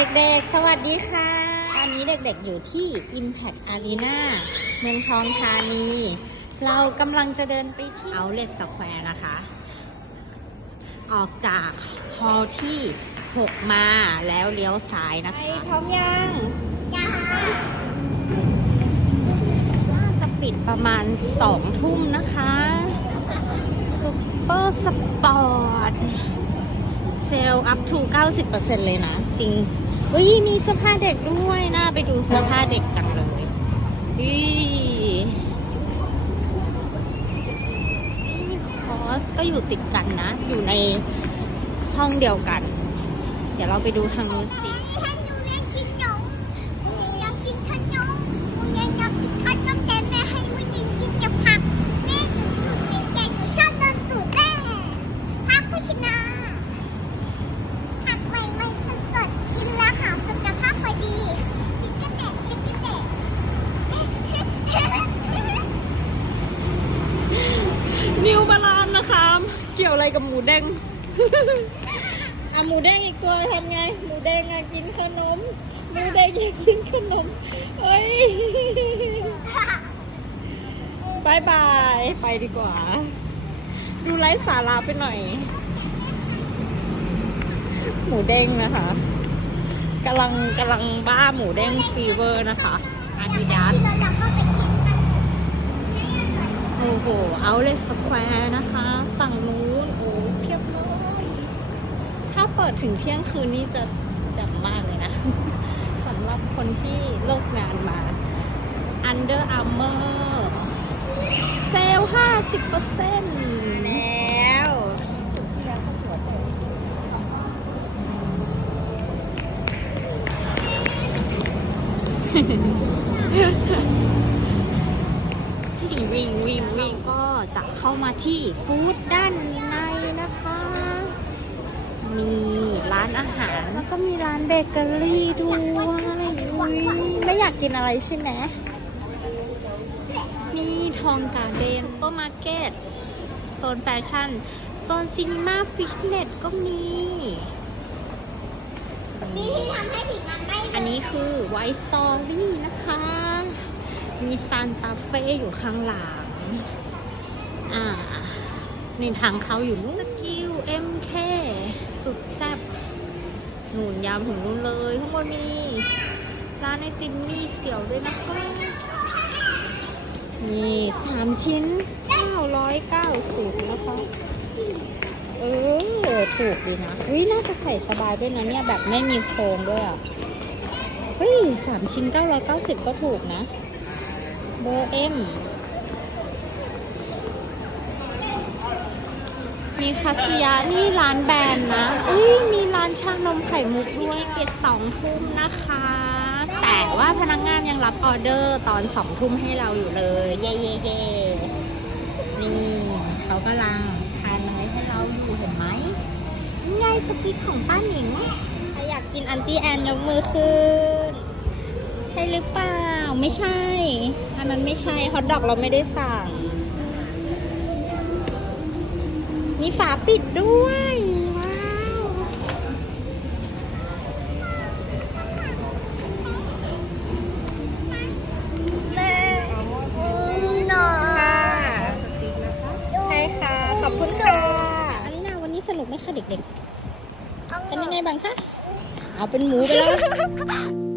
เด็กๆ สวัสดีค่ะ ตอนนี้เด็กๆ อยู่ที่ Impact Arena เมืองทองธานี เรากำลังจะเดินไปที่ Outlet Square นะคะ ออกจากฮอลล์ที่ 6 มาแล้วเลี้ยวซ้ายนะคะ พร้อมยังน่าจะปิดประมาณ 2 ทุ่มนะคะซุปเปอร์สปอร์ตเซลล์ up to 90%เลยนะ จริง เฮ้ยมีเสื้อผ้าเด็กด้วยนะไปดูเสื้อผ้าเด็กจังเลยนี่นี่คอสก็อยู่ติดกันนะ อยู่ในห้องเดียวกัน เดี๋ยวเราไปดูทางนู้นสิ ถ้าหนูอยากกินนมหนูอยากกินขนมหนูอยากกินขนมแต่แม่ให้หนูกินกินกับผักแม่หนูหนูเป็นไก่หนูชอบโดนตูดแม่ผักผู้ชนะผักใหม่ๆสดๆกินแล้วหาสุขภาพพอดี ชิคกี้เตะชิคกี้เตะ นิวบาลานนะคะ เกี่ยวอะไรกับหมูเด้งอะหมูเด้งอีกตัวทำไง หมูเด้งอะกินขนม หมูเด้งอยากกินขนมเฮ้ยบายบาย ไปดีกว่า ดูไร้สาระไปหน่อย หมูเด้งนะคะกำลังกำลังบ้าหมูเด้งฟีเวอร์นะคะอาดิดาส เราจะเข้าไปกินกัน โอ้โหเอาเลสแควร์นะคะ ฝั่งนู้นโอ้เพียบเลย ถ้าเปิดถึงเที่ยงคืนนี่จะจับมากเลยนะสำหรับคนที่เลิกงานมา Under Armour เซลล์50%แล้วสุดที่แล้วก็หัวเตยวิ่ง วิ่งวิ่งวิ่งก็จะเข้ามาที่ฟู้ดด้านในนะคะ มีร้านอาหารแล้วก็มีร้านเบเกอรี่ด้วยอุ๊ยไม่อยากกินอะไรใช่ไหมนี่ทองการเดนซูเปอร์มาร์เก็ตโซนแฟชั่น โซนซีนีมาฟิชเน็ตก็มีนี่ที่ทำให้ผิดมันไม่ อันนี้คือ White Story นะคะ มีซานตาเฟ่อยู่ข้างหลัง อ่าในทางเขาอยู่นู้นกิว MK สุดแซ่บหนุนยามถึงนู้นเลยข้างบนมีร้านไอติมมี่เสี่ยวด้วยนะคะนี่สามชิ้น990นะคะ เออ ถูกดีนะวิน่าจะใส่สบายด้วยนะเนี่ยแบบไม่มีโครงด้วยอะ เฮ้ยสามชิ้น990ก็ถูกนะ เบอร์เอ็มมีคาสิยานี่ร้านแบรนด์นะ อุ้ยมีร้านชานมไข่มุกด้วยปิดสองทุ่มนะคะ แต่ว่าพนักงานยังรับออเดอร์ตอนสองทุ่มให้เราอยู่เลย เย่เย่เย่นี่เขากำลังทานอะไรให้เราอยู่เห็นไหมนี่ไงสติ๊กของป้าหนิงใครอยากกินอันตี้แอนยกมือขึ้น ใช่หรือเปล่า ไม่ใช่ อันนั้นไม่ใช่ฮอทดอกเราไม่ได้สั่ง มีฝาปิดด้วย ว้าวแม่หน่อค่ะ ใช่ค่ะ ขอบคุณค่ะอันนี้นะวันนี้สนุกไหมคะเด็กๆ เป็นยังไงบ้างคะ เอาเป็นหมูไปแล้ว